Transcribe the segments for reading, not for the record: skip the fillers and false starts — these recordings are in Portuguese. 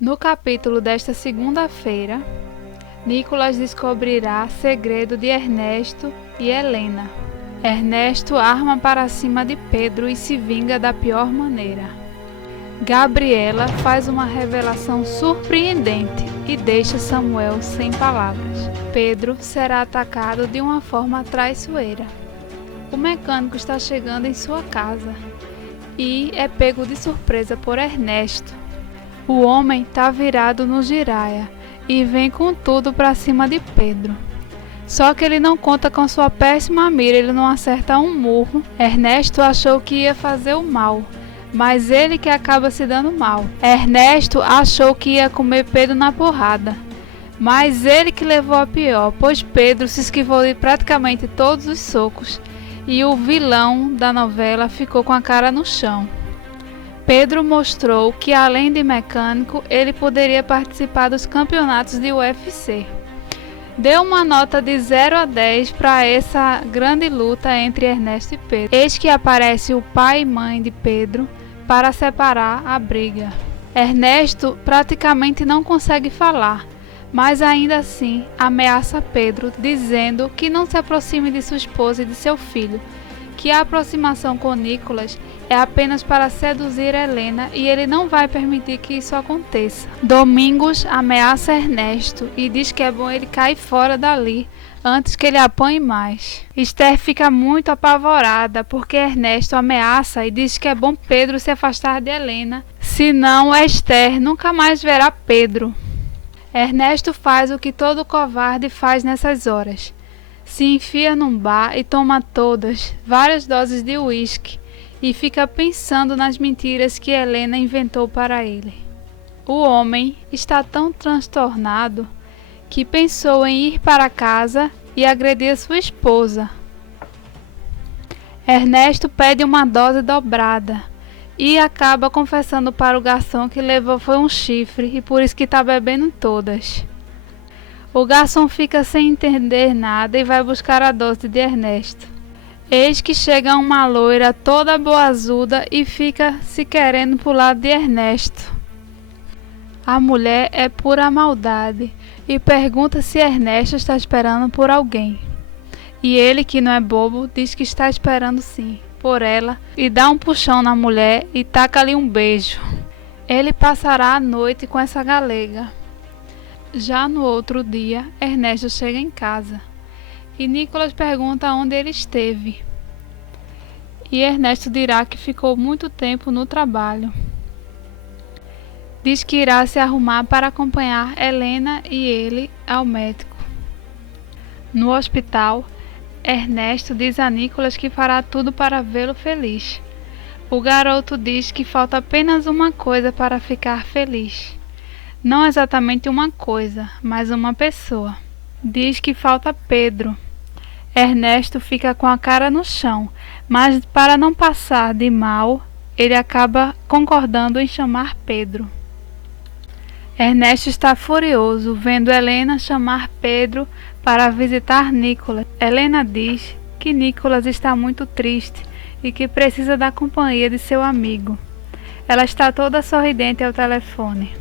No capítulo desta segunda-feira, Nicolas descobrirá segredo de Ernesto e Helena. Ernesto arma para cima de Pedro e se vinga da pior maneira. Gabriela faz uma revelação surpreendente e deixa Samuel sem palavras. Pedro será atacado de uma forma traiçoeira. O mecânico está chegando em sua casa e é pego de surpresa por Ernesto. O homem está virado no giraia e vem com tudo para cima de Pedro. Só que ele não conta com sua péssima mira, ele não acerta um murro. Ernesto achou que ia fazer o mal, mas ele que acaba se dando mal. Ernesto achou que ia comer Pedro na porrada, mas ele que levou a pior, pois Pedro se esquivou de praticamente todos os socos e o vilão da novela ficou com a cara no chão. Pedro mostrou que, além de mecânico, ele poderia participar dos campeonatos de UFC. Deu uma nota de 0 a 10 para essa grande luta entre Ernesto e Pedro. Eis que aparece o pai e mãe de Pedro para separar a briga. Ernesto praticamente não consegue falar, mas ainda assim ameaça Pedro, dizendo que não se aproxime de sua esposa e de seu filho, que a aproximação com Nicolas é apenas para seduzir Helena e ele não vai permitir que isso aconteça. Domingos ameaça Ernesto e diz que é bom ele cair fora dali antes que ele apanhe mais. Esther fica muito apavorada porque Ernesto ameaça e diz que é bom Pedro se afastar de Helena, senão Esther nunca mais verá Pedro. Ernesto faz o que todo covarde faz nessas horas. Se enfia num bar e toma várias doses de uísque e fica pensando nas mentiras que Helena inventou para ele. O homem está tão transtornado que pensou em ir para casa e agredir sua esposa. Ernesto pede uma dose dobrada e acaba confessando para o garçom que levou foi um chifre e por isso que está bebendo todas. O garçom fica sem entender nada e vai buscar a dose de Ernesto. Eis que chega uma loira toda boazuda e fica se querendo pro lado de Ernesto. A mulher é pura maldade e pergunta se Ernesto está esperando por alguém. E ele, que não é bobo, diz que está esperando sim, por ela, e dá um puxão na mulher e taca-lhe um beijo. Ele passará a noite com essa galega. Já no outro dia, Ernesto chega em casa e Nicolas pergunta onde ele esteve. E Ernesto dirá que ficou muito tempo no trabalho. Diz que irá se arrumar para acompanhar Helena e ele ao médico. No hospital, Ernesto diz a Nicolas que fará tudo para vê-lo feliz. O garoto diz que falta apenas uma coisa para ficar feliz. Não exatamente uma coisa, mas uma pessoa. Diz que falta Pedro. Ernesto fica com a cara no chão, mas para não passar de mal, ele acaba concordando em chamar Pedro. Ernesto está furioso, vendo Helena chamar Pedro para visitar Nicolas. Helena diz que Nicolas está muito triste e que precisa da companhia de seu amigo. Ela está toda sorridente ao telefone.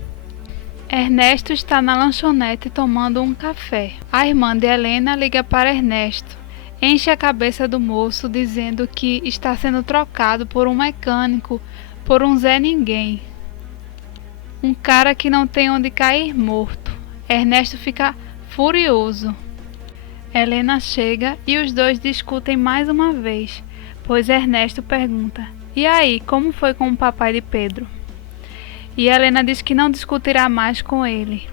Ernesto está na lanchonete tomando um café. A irmã de Helena liga para Ernesto. Enche a cabeça do moço dizendo que está sendo trocado por um mecânico, por um Zé Ninguém. Um cara que não tem onde cair morto. Ernesto fica furioso. Helena chega e os dois discutem mais uma vez, pois Ernesto pergunta: "E aí, como foi com o papai de Pedro?" E Helena diz que não discutirá mais com ele.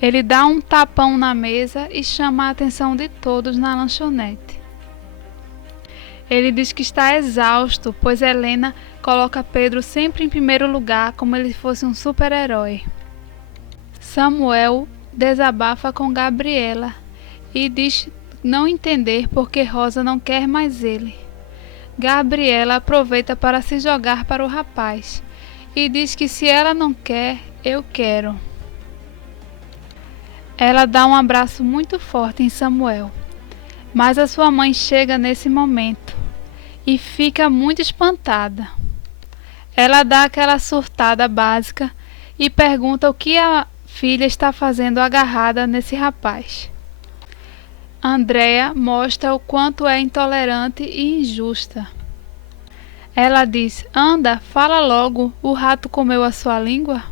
Ele dá um tapão na mesa e chama a atenção de todos na lanchonete. Ele diz que está exausto, pois Helena coloca Pedro sempre em primeiro lugar, como ele fosse um super-herói. Samuel desabafa com Gabriela e diz não entender porque Rosa não quer mais ele. Gabriela aproveita para se jogar para o rapaz e diz que se ela não quer, eu quero. Ela dá um abraço muito forte em Samuel, mas a sua mãe chega nesse momento e fica muito espantada. Ela dá aquela surtada básica e pergunta o que a filha está fazendo agarrada nesse rapaz. Andréa mostra o quanto é intolerante e injusta. Ela diz: "Anda, fala logo, o rato comeu a sua língua?"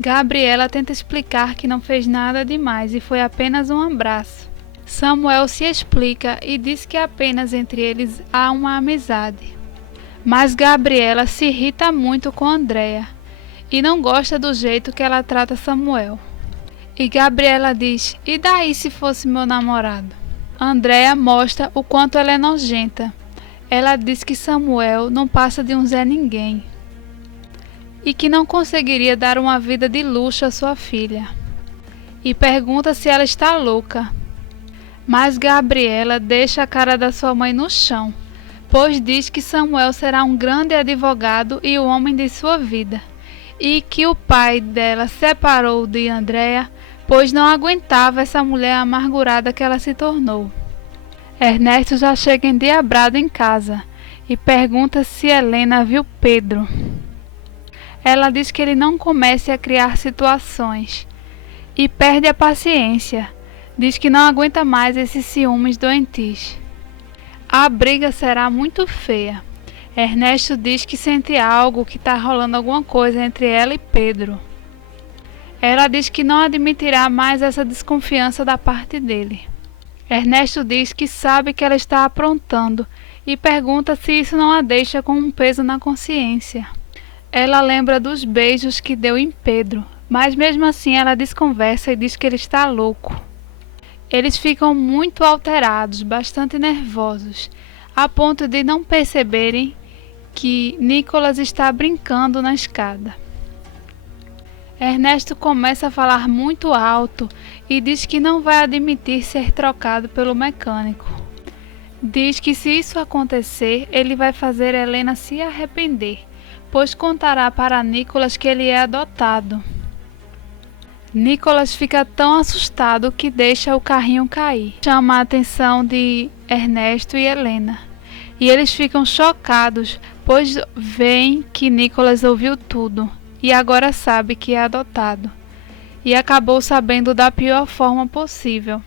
Gabriela tenta explicar que não fez nada demais e foi apenas um abraço. Samuel se explica e diz que apenas entre eles há uma amizade. Mas Gabriela se irrita muito com Andréa e não gosta do jeito que ela trata Samuel. E Gabriela diz: "E daí se fosse meu namorado?" Andréa mostra o quanto ela é nojenta. Ela diz que Samuel não passa de um Zé Ninguém e que não conseguiria dar uma vida de luxo à sua filha. E pergunta se ela está louca. Mas Gabriela deixa a cara da sua mãe no chão, pois diz que Samuel será um grande advogado e o homem de sua vida, e que o pai dela separou de Andréa, pois não aguentava essa mulher amargurada que ela se tornou. Ernesto já chega endiabrado em casa e pergunta se Helena viu Pedro. Ela diz que ele não comece a criar situações e perde a paciência. Diz que não aguenta mais esses ciúmes doentios. A briga será muito feia. Ernesto diz que sente algo, que está rolando alguma coisa entre ela e Pedro. Ela diz que não admitirá mais essa desconfiança da parte dele. Ernesto diz que sabe que ela está aprontando e pergunta se isso não a deixa com um peso na consciência. Ela lembra dos beijos que deu em Pedro, mas mesmo assim ela desconversa e diz que ele está louco. Eles ficam muito alterados, bastante nervosos, a ponto de não perceberem que Nicolas está brincando na escada. Ernesto começa a falar muito alto e diz que não vai admitir ser trocado pelo mecânico. Diz que se isso acontecer, ele vai fazer Helena se arrepender, pois contará para Nicolas que ele é adotado. Nicolas fica tão assustado que deixa o carrinho cair. Chama a atenção de Ernesto e Helena. E eles ficam chocados, pois veem que Nicolas ouviu tudo e agora sabe que é adotado. E acabou sabendo da pior forma possível.